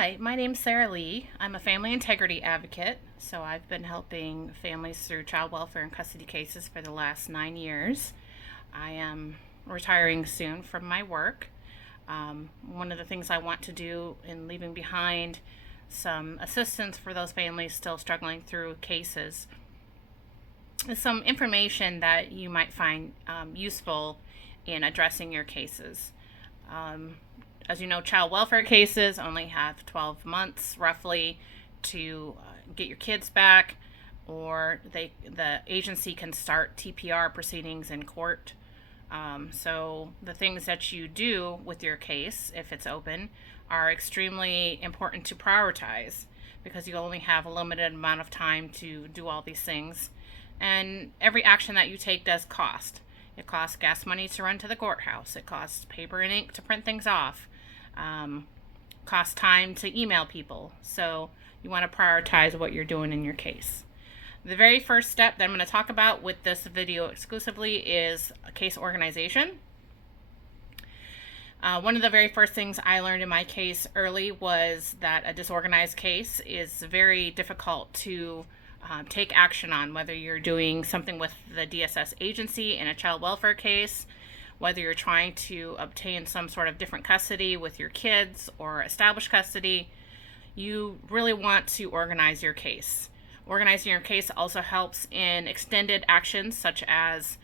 Hi, my name's Sarah Lee. I'm a family integrity advocate, so I've been helping families through child welfare and custody cases for the last 9 years. I am retiring soon from my work. One of the things I want to do in leaving behind some assistance for those families still struggling through cases is some information that you might find useful in addressing your cases. Um, as you know, child welfare cases only have 12 months roughly to get your kids back, or the agency can start TPR proceedings in court. So the things that you do with your case, if it's open, are extremely important to prioritize because you only have a limited amount of time to do all these things. And every action that you take does cost. It costs gas money to run to the courthouse. It costs paper and ink to print things off. Um, Costs time to email people. So you want to prioritize what you're doing in your case. The very first step that I'm going to talk about with this video exclusively is case organization. One of the very first things I learned in my case early was that a disorganized case is very difficult to take action on, whether you're doing something with the DSS agency in a child welfare case, whether you're trying to obtain some sort of different custody with your kids or establish custody. You really want to organize your case. Organizing your case also helps in extended actions such as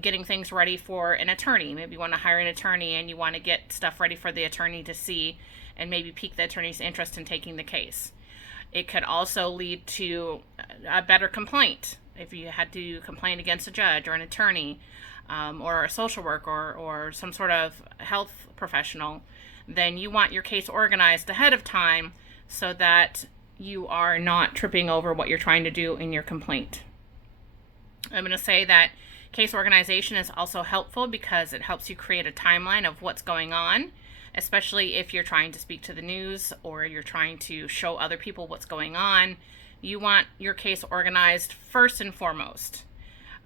getting things ready for an attorney. Maybe you want to hire an attorney and you want to get stuff ready for the attorney to see and maybe pique the attorney's interest in taking the case. It could also lead to a better complaint if you had to complain against a judge or an attorney or a social worker or some sort of health professional. Then you want your case organized ahead of time so that you are not tripping over what you're trying to do in your complaint. I'm going to say that case organization is also helpful because it helps you create a timeline of what's going on, especially if you're trying to speak to the news or you're trying to show other people what's going on. You want your case organized first and foremost.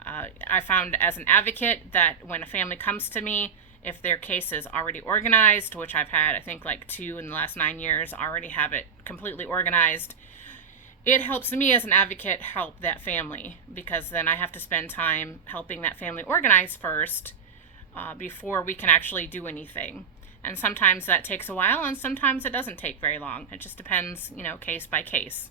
I found as an advocate that when a family comes to me, if their case is already organized, which I've had, I think like 2 in the last 9 years, already have it completely organized, it helps me as an advocate help that family because then I have to spend time helping that family organize first before we can actually do anything. And sometimes that takes a while and sometimes it doesn't take very long. It just depends, case by case.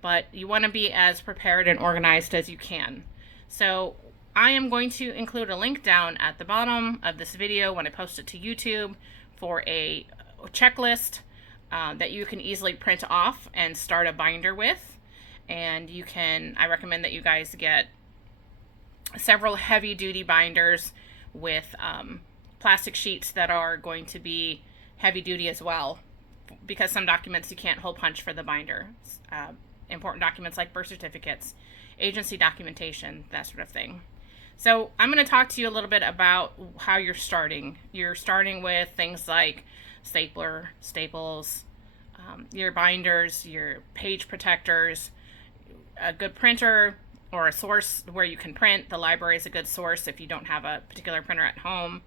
But you want to be as prepared and organized as you can. So I am going to include a link down at the bottom of this video when I post it to YouTube for a checklist that you can easily print off and start a binder with. And I recommend that you guys get several heavy duty binders with plastic sheets that are going to be heavy duty as well, because some documents you can't hole punch for the binder. Important documents like birth certificates, agency documentation, that sort of thing. So I'm going to talk to you a little bit about how you're starting. You're starting with things like staples, your binders, your page protectors, a good printer or a source where you can print. The library is a good source if you don't have a particular printer at home.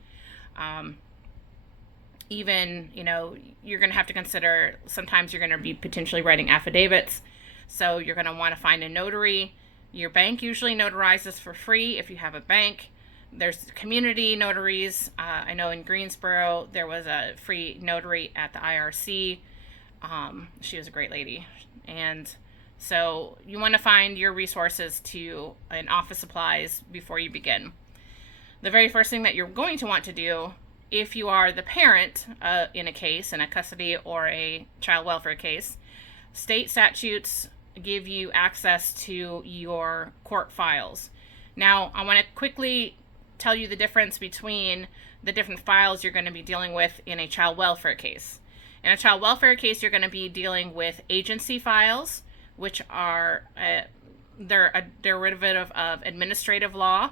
Even, you're going to have to consider sometimes you're going to be potentially writing affidavits. So you're going to want to find a notary. Your bank usually notarizes for free if you have a bank. There's community notaries. I know in Greensboro there was a free notary at the IRC. She was a great lady. And so you want to find your resources and office supplies before you begin. The very first thing that you're going to want to do, if you are the parent in a custody or a child welfare case, state statutes give you access to your court files. Now, I want to quickly tell you the difference between the different files you're going to be dealing with in a child welfare case. In a child welfare case, you're going to be dealing with agency files, which are they're a derivative of administrative law.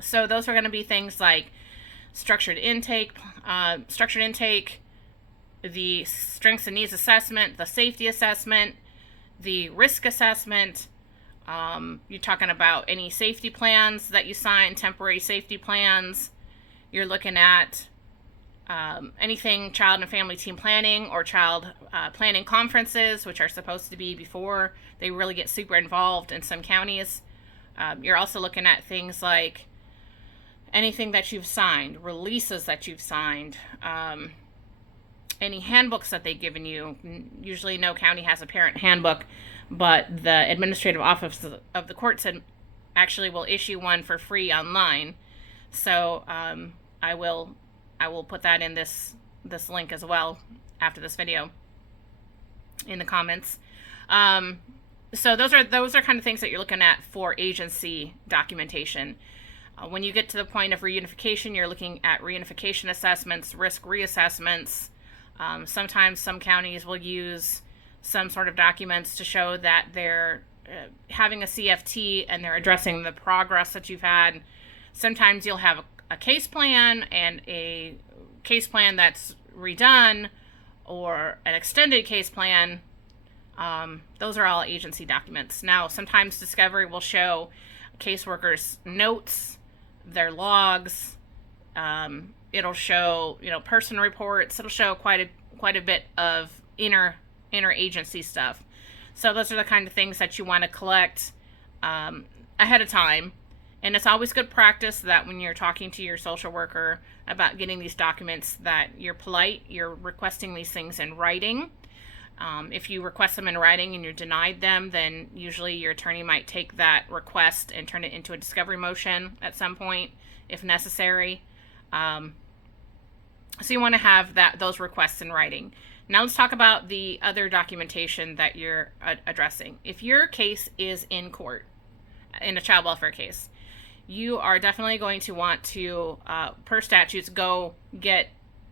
So those are going to be things like structured intake, the strengths and needs assessment, the safety assessment, the risk assessment. You're talking about any safety plans that you sign, temporary safety plans. You're looking at anything child and family team planning or child planning conferences, which are supposed to be before they really get super involved in some counties. You're also looking at things like anything that you've signed, releases that you've signed, any handbooks that they've given you. Usually no county has a parent handbook, but the administrative office of the court said actually will issue one for free online. So I will put that in this link as well after this video in the comments. So those are kind of things that you're looking at for agency documentation. When you get to the point of reunification, you're looking at reunification assessments, risk reassessments. Sometimes some counties will use some sort of documents to show that they're having a CFT and they're addressing the progress that you've had. Sometimes you'll have a case plan and a case plan that's redone or an extended case plan. Those are all agency documents. Now, sometimes Discovery will show caseworkers' notes, their logs. It'll show, person reports. It'll show quite a bit of inner agency stuff. So those are the kind of things that you want to collect ahead of time. And it's always good practice that when you're talking to your social worker about getting these documents, that you're polite, you're requesting these things in writing. If you request them in writing and you're denied them, then usually your attorney might take that request and turn it into a discovery motion at some point, if necessary. So you want to have those requests in writing. Now let's talk about the other documentation that you're addressing. If your case is in court, in a child welfare case, you are definitely going to want to, per statutes, go get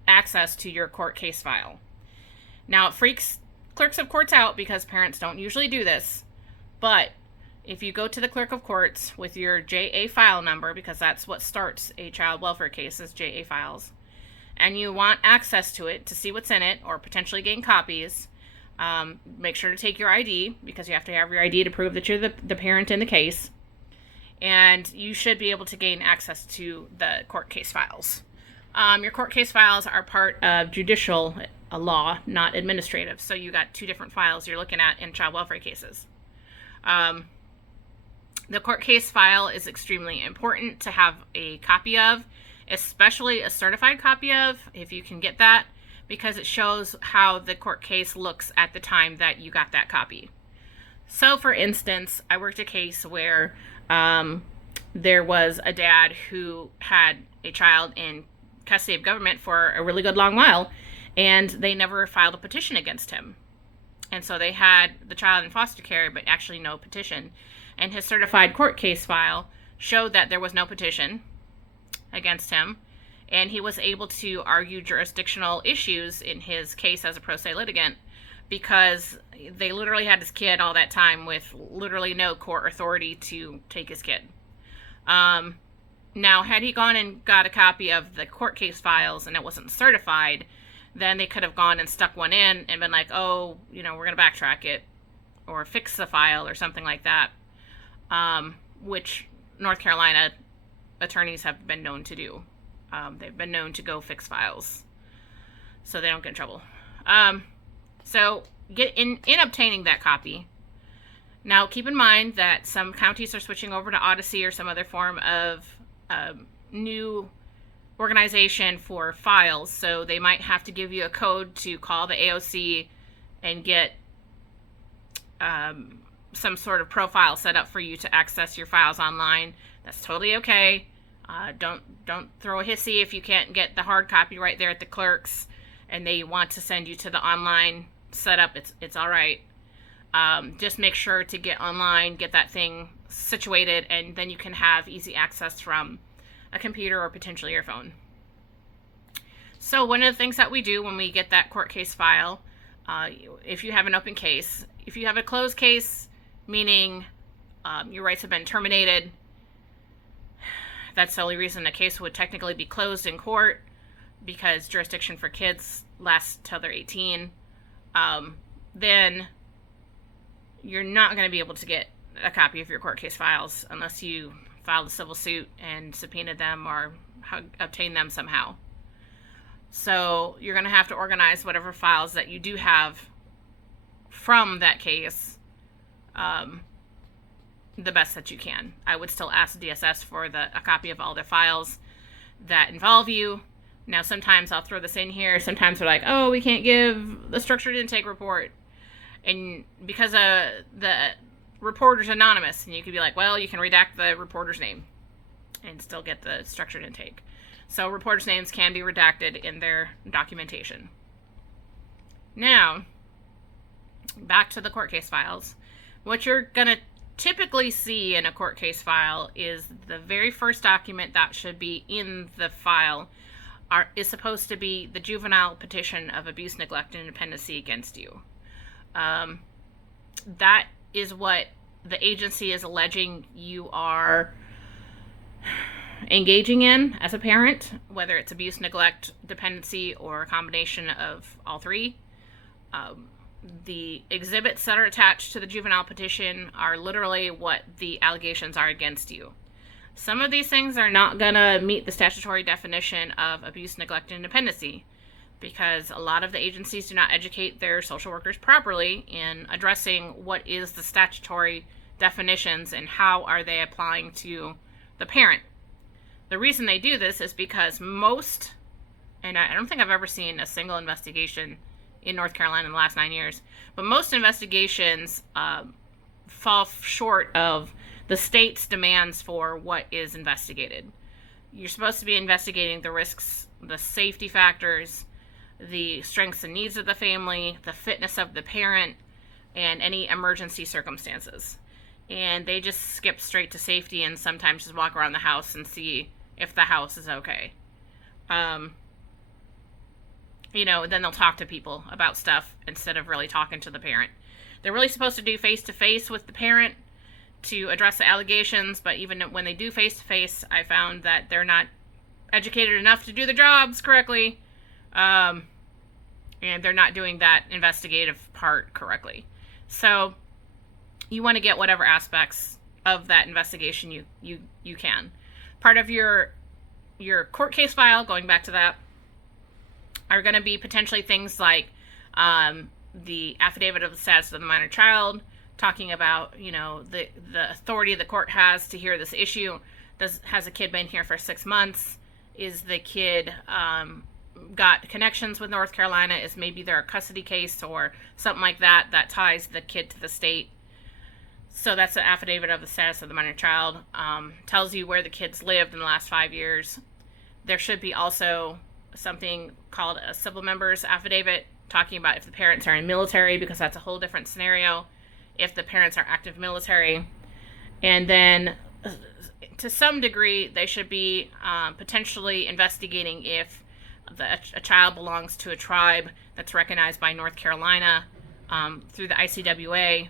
access to your court case file. Now, it freaks clerks of courts out because parents don't usually do this, but if you go to the clerk of courts with your JA file number, because that's what starts a child welfare case, is JA files, and you want access to it to see what's in it or potentially gain copies, make sure to take your ID, because you have to have your ID to prove that you're the parent in the case, and you should be able to gain access to the court case files. Your court case files are part of judicial law, not administrative, so you got two different files you're looking at in child welfare cases. The court case file is extremely important to have a copy of, especially a certified copy of, if you can get that, because it shows how the court case looks at the time that you got that copy. So, for instance, I worked a case where there was a dad who had a child in custody of government for a really good long while, and they never filed a petition against him. And so they had the child in foster care, but actually no petition. And his certified court case file showed that there was no petition against him, and he was able to argue jurisdictional issues in his case as a pro se litigant, because they literally had his kid all that time with literally no court authority to take his kid. Now, had he gone and got a copy of the court case files and it wasn't certified, then they could have gone and stuck one in and been like, oh, we're going to backtrack it or fix the file or something like that, which North Carolina attorneys have been known to do. They've been known to go fix files so they don't get in trouble. So get in obtaining that copy. Now, keep in mind that some counties are switching over to Odyssey or some other form of new organization for files, so they might have to give you a code to call the AOC and get some sort of profile set up for you to access your files online. That's totally okay. Don't throw a hissy if you can't get the hard copy right there at the clerk's and they want to send you to the online setup. It's all right. Just make sure to get online, get that thing situated, and then you can have easy access from a computer or potentially your phone. So one of the things that we do when we get that court case file, if you have an open case, if you have a closed case, meaning your rights have been terminated, that's the only reason the case would technically be closed in court, because jurisdiction for kids lasts till they're 18, then you're not going to be able to get a copy of your court case files unless you filed a civil suit and subpoenaed them or obtained them somehow. So you're going to have to organize whatever files that you do have from that case the best that you can. I would still ask DSS for a copy of all their files that involve you. Now, sometimes I'll throw this in here. Sometimes they're like, oh, we can't give the structured intake report. And because the reporter's anonymous, and you could be like, well, you can redact the reporter's name and still get the structured intake. So reporters' names can be redacted in their documentation. Now, back to the court case files. What you're going to typically see in a court case file is the very first document that should be in the file is supposed to be the juvenile petition of abuse, neglect, and independency against you. That is what the agency is alleging you are engaging in as a parent, whether it's abuse, neglect, dependency, or a combination of all three. The exhibits that are attached to the juvenile petition are literally what the allegations are against you. Some of these things are not going to meet the statutory definition of abuse, neglect, and dependency, because a lot of the agencies do not educate their social workers properly in addressing what is the statutory definitions and how are they applying to the parent. The reason they do this is because most, and I don't think I've ever seen a single investigation in North Carolina in the last 9 years, but most investigations fall short of the state's demands for what is investigated. You're supposed to be investigating the risks, the safety factors, the strengths and needs of the family, the fitness of the parent, and any emergency circumstances. And they just skip straight to safety and sometimes just walk around the house and see if the house is okay. Then they'll talk to people about stuff instead of really talking to the parent. They're really supposed to do face-to-face with the parent to address the allegations, but even when they do face-to-face, I found that they're not educated enough to do their jobs correctly, and they're not doing that investigative part correctly. So you want to get whatever aspects of that investigation you can. Part of your court case file, going back to that, are going to be potentially things like the affidavit of the status of the minor child, talking about, the authority the court has to hear this issue. Has a kid been here for 6 months? Is the kid got connections with North Carolina? Is maybe there a custody case or something like that ties the kid to the state? So that's the affidavit of the status of the minor child. Tells you where the kids lived in the last 5 years. There should be also something called a civil members affidavit, talking about if the parents are in military, because that's a whole different scenario, if the parents are active military. And then to some degree, they should be potentially investigating if a child belongs to a tribe that's recognized by North Carolina through the ICWA.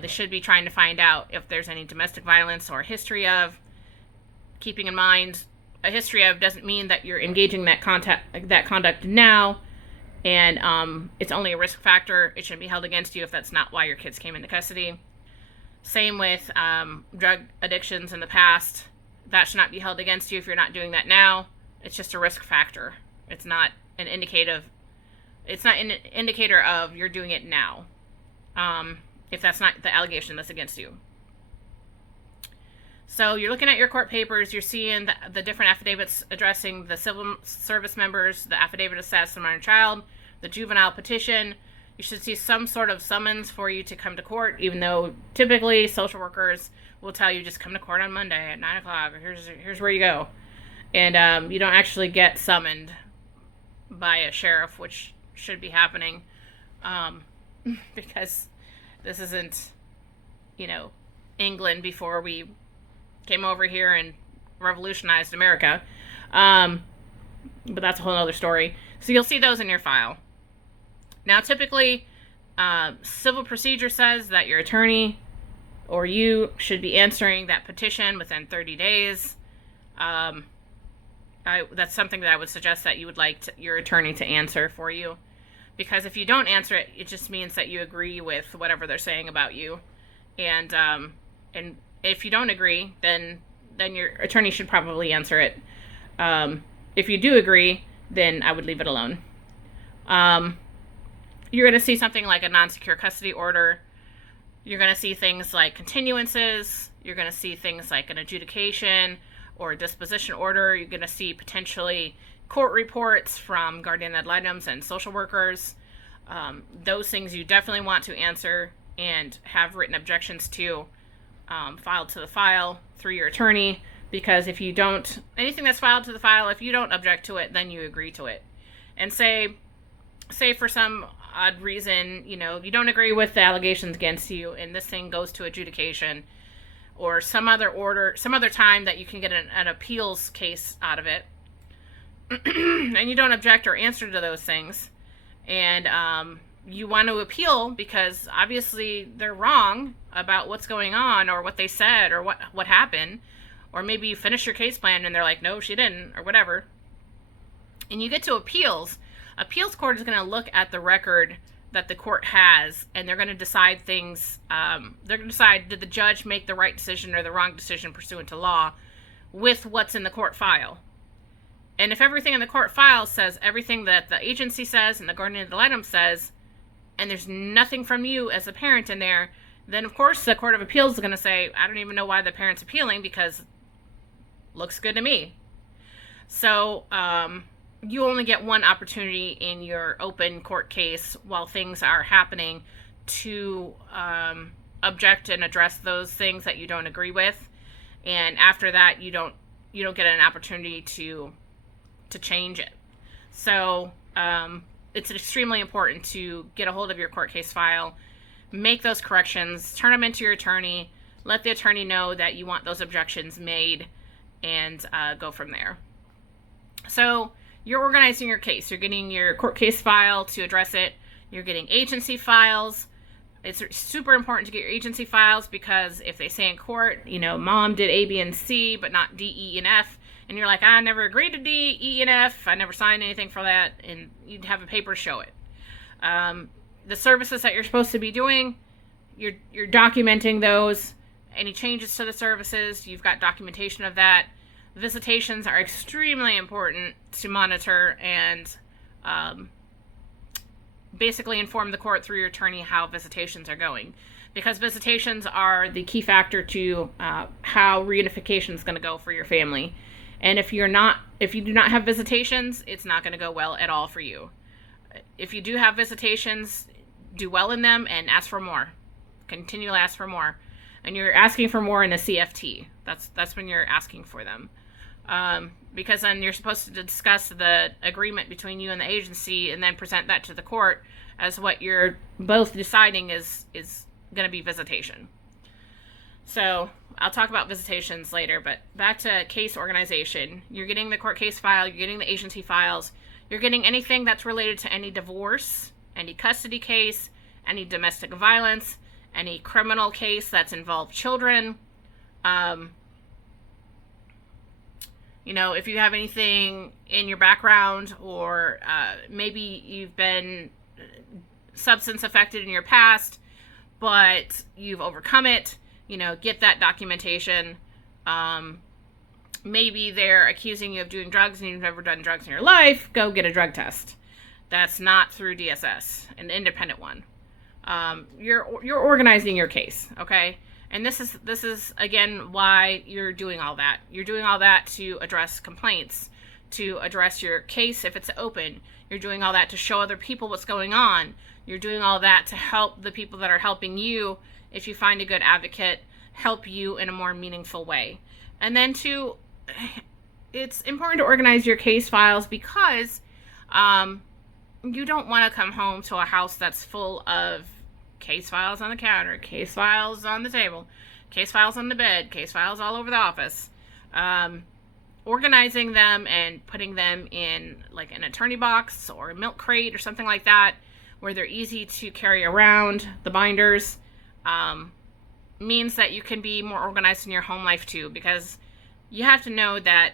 They should be trying to find out if there's any domestic violence or history of. Keeping in mind, a history of doesn't mean that you're engaging that conduct now, and it's only a risk factor. It shouldn't be held against you if that's not why your kids came into custody. Same with drug addictions in the past. That should not be held against you if you're not doing that now. It's just a risk factor. It's not an indicator of you're doing it now. If that's not the allegation that's against you. So you're looking at your court papers, you're seeing the different affidavits addressing the civil service members, the affidavit of status of the minor child, the juvenile petition. You should see some sort of summons for you to come to court, even though typically social workers will tell you just come to court on Monday at 9 o'clock. Here's where you go. And you don't actually get summoned by a sheriff, which should be happening, because this isn't, England before we came over here and revolutionized America. But that's a whole other story. So you'll see those in your file. Now, typically, civil procedure says that your attorney or you should be answering that petition within 30 days. That's something that I would suggest that you would like your attorney to answer for you. Because if you don't answer it, it just means that you agree with whatever they're saying about you. And if you don't agree, then your attorney should probably answer it. If you do agree, then I would leave it alone. You're going to see something like a non-secure custody order. You're going to see things like continuances. You're going to see things like an adjudication or a disposition order. You're going to see potentially court reports from guardian ad litems and social workers. Those things you definitely want to answer and have written objections to filed to the file through your attorney, because if you don't, anything that's filed to the file, if you don't object to it, then you agree to it. And say for some odd reason, you don't agree with the allegations against you, and this thing goes to adjudication, or some other order, some other time that you can get an appeals case out of it, and you don't object or answer to those things, and you want to appeal because obviously they're wrong about what's going on or what they said or what happened, or maybe you finish your case plan and they're like, no, she didn't, or whatever, and you get to appeals court is going to look at the record that the court has, and they're going to decide things. They're going to decide, did the judge make the right decision or the wrong decision pursuant to law with what's in the court file. And if everything in the court file says everything that the agency says and the guardian ad litem says, and there's nothing from you as a parent in there, then of course the Court of Appeals is going to say, I don't even know why the parent's appealing, because looks good to me. So you only get one opportunity in your open court case while things are happening to object and address those things that you don't agree with, and after that you don't get an opportunity to change it. So it's extremely important to get a hold of your court case file, make those corrections, turn them into your attorney, let the attorney know that you want those objections made, and go from there. So you're organizing your case. You're getting your court case file to address it. You're getting agency files. It's super important to get your agency files, because if they say in court, mom did A, B, and C, but not D, E, and F, and you're like, I never agreed to D, E, and F, I never signed anything for that, and you'd have a paper show it. The services that you're supposed to be doing, you're documenting those. Any changes to the services, you've got documentation of that. Visitations are extremely important to monitor and basically inform the court through your attorney how visitations are going, because visitations are the key factor to how reunification is going to go for your family. And if you do not have visitations, it's not going to go well at all for you. If you do have visitations, do well in them and ask for more. Continually ask for more. And you're asking for more in a CFT. That's when you're asking for them. Because then you're supposed to discuss the agreement between you and the agency and then present that to the court as what you're both deciding is going to be visitation. So I'll talk about visitations later, but back to case organization. You're getting the court case file, you're getting the agency files, you're getting anything that's related to any divorce, any custody case, any domestic violence, any criminal case that's involved children. If you have anything in your background, or maybe you've been substance affected in your past, but you've overcome it, get that documentation. Maybe they're accusing you of doing drugs and you've never done drugs in your life, go get a drug test. That's not through DSS, an independent one. You're organizing your case, okay? And this is again why you're doing all that. You're doing all that to address complaints, to address your case if it's open. You're doing all that to show other people what's going on. You're doing all that to help the people that are helping you, if you find a good advocate, help you in a more meaningful way. And then it's important to organize your case files, because you don't want to come home to a house that's full of case files on the counter, case files on the table, case files on the bed, case files all over the office. Organizing them and putting them in like an attorney box or a milk crate or something like that, where they're easy to carry around, the binders, means that you can be more organized in your home life too, because you have to know that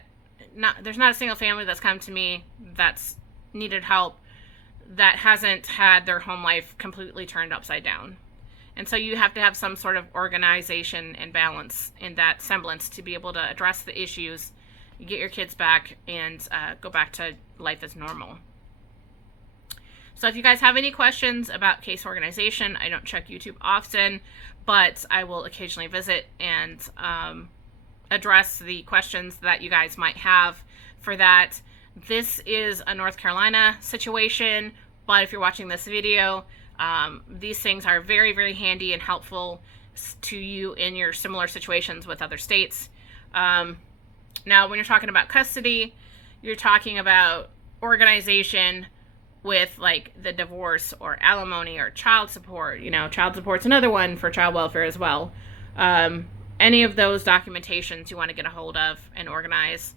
there's not a single family that's come to me that's needed help that hasn't had their home life completely turned upside down. And so you have to have some sort of organization and balance in that semblance to be able to address the issues, you get your kids back and go back to life as normal. So if you guys have any questions about case organization, I don't check YouTube often, but I will occasionally visit and address the questions that you guys might have for that. This is a North Carolina situation, but if you're watching this video, these things are very, very handy and helpful to you in your similar situations with other states. Now, when you're talking about custody, you're talking about organization with like the divorce or alimony or child support. You know, child support's another one for child welfare as well. Any of those documentations you want to get a hold of and organize.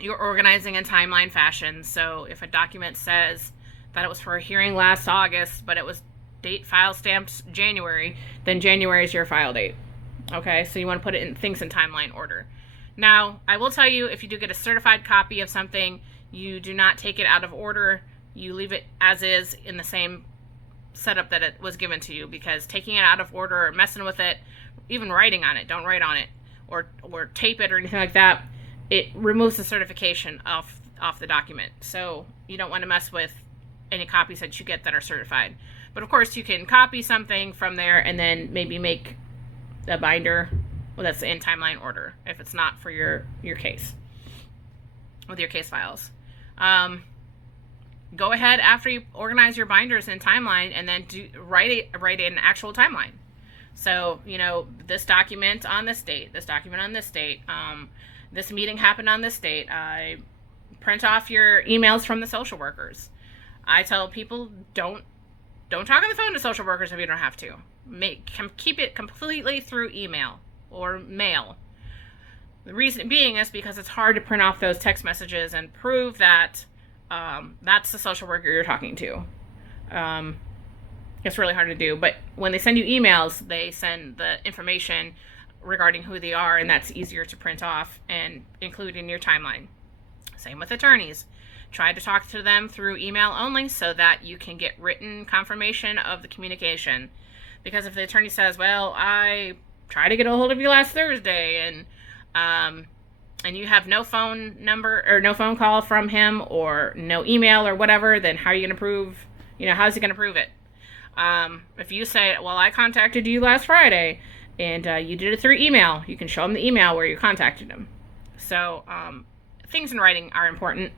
You're organizing in timeline fashion. So if a document says that it was for a hearing last August, but it was date file stamped January, then January is your file date. Okay, so you want to put it in things in timeline order. Now, I will tell you, if you do get a certified copy of something, you do not take it out of order. You leave it as is in the same setup that it was given to you, because taking it out of order or messing with it, even writing on it, don't write on it, or tape it or anything like that, it removes the certification off the document. So you don't want to mess with any copies that you get that are certified. But of course, you can copy something from there and then maybe make a binder that's in timeline order if it's not for your case, with your case files. Go ahead after you organize your binders in timeline and then write an actual timeline. So, you know, this document on this date, this document on this date, this meeting happened on this date. I print off your emails from the social workers. I tell people, don't talk on the phone to social workers if you don't have to. Keep it completely through email or mail. The reason being is because it's hard to print off those text messages and prove that that's the social worker you're talking to. It's really hard to do. But when they send you emails, they send the information regarding who they are, and that's easier to print off and include in your timeline. Same with attorneys. Try to talk to them through email only so that you can get written confirmation of the communication. Because if the attorney says, well, I tried to get a hold of you last Thursday, and you have no phone number or no phone call from him or no email or whatever, then how are you going to prove, how's he going to prove it? If you say, well, I contacted you last Friday and you did it through email, you can show him the email where you contacted him. So things in writing are important.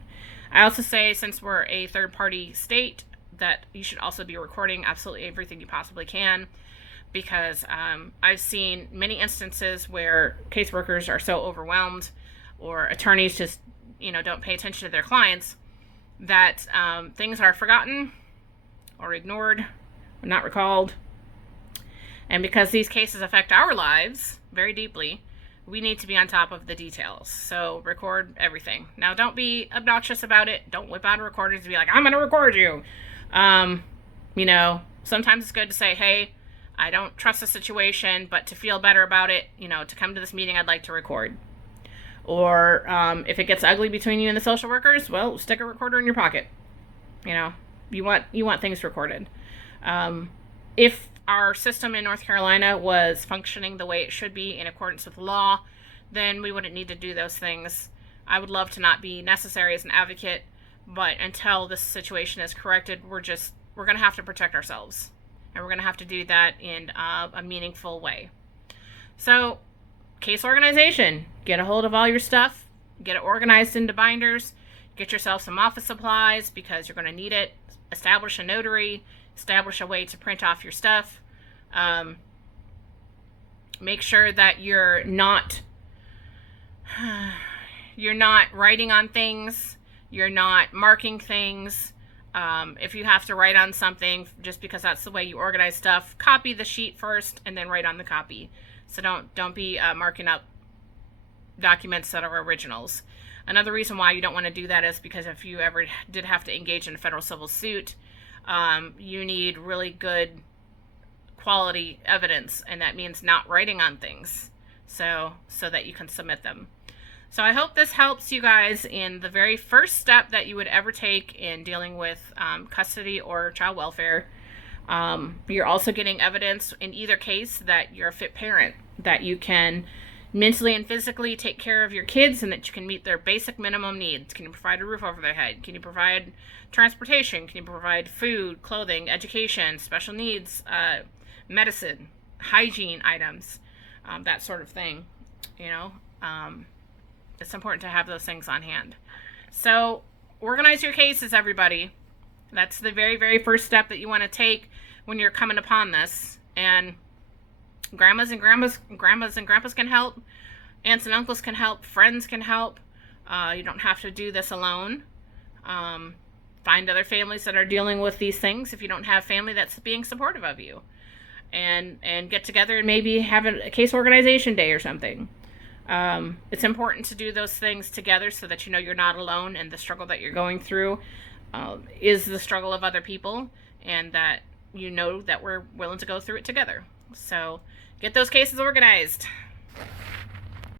I also say, since we're a third-party state, that you should also be recording absolutely everything you possibly can, because I've seen many instances where caseworkers are so overwhelmed, or attorneys just, don't pay attention to their clients, that things are forgotten or ignored or not recalled. And because these cases affect our lives very deeply, we need to be on top of the details. So record everything. Now, don't be obnoxious about it. Don't whip out a recorder to be like, I'm going to record you. Sometimes it's good to say, hey, I don't trust the situation, but to feel better about it, to come to this meeting, I'd like to record. Or if it gets ugly between you and the social workers, well, stick a recorder in your pocket. You want things recorded. If our system in North Carolina was functioning the way it should be in accordance with law, then we wouldn't need to do those things. I would love to not be necessary as an advocate, but until this situation is corrected, we're going to have to protect ourselves. And we're going to have to do that in a meaningful way. So, case organization. Get a hold of all your stuff. Get it organized into binders. Get yourself some office supplies because you're going to need it. Establish a notary. Establish a way to print off your stuff. Make sure that you're not writing on things. You're not marking things. If you have to write on something just because that's the way you organize stuff, copy the sheet first and then write on the copy. So don't be marking up documents that are originals. Another reason why you don't want to do that is because if you ever did have to engage in a federal civil suit, you need really good quality evidence, and that means not writing on things so that you can submit them. So I hope this helps you guys in the very first step that you would ever take in dealing with custody or child welfare. You're also getting evidence in either case that you're a fit parent, that you can mentally and physically take care of your kids and that you can meet their basic minimum needs. Can you provide a roof over their head? Can you provide transportation? Can you provide food, clothing, education, special needs, medicine, hygiene items, that sort of thing? You know, it's important to have those things on hand. So organize your cases, everybody. That's the very, very first step that you want to take when you're coming upon this. And grandmas and grandpas can help. Aunts and uncles can help. Friends can help. You don't have to do this alone. Find other families that are dealing with these things if you don't have family that's being supportive of you. And get together and maybe have a case organization day or something. It's important to do those things together so that you know you're not alone, and the struggle that you're going through is the struggle of other people, and that you know that we're willing to go through it together. So get those cases organized.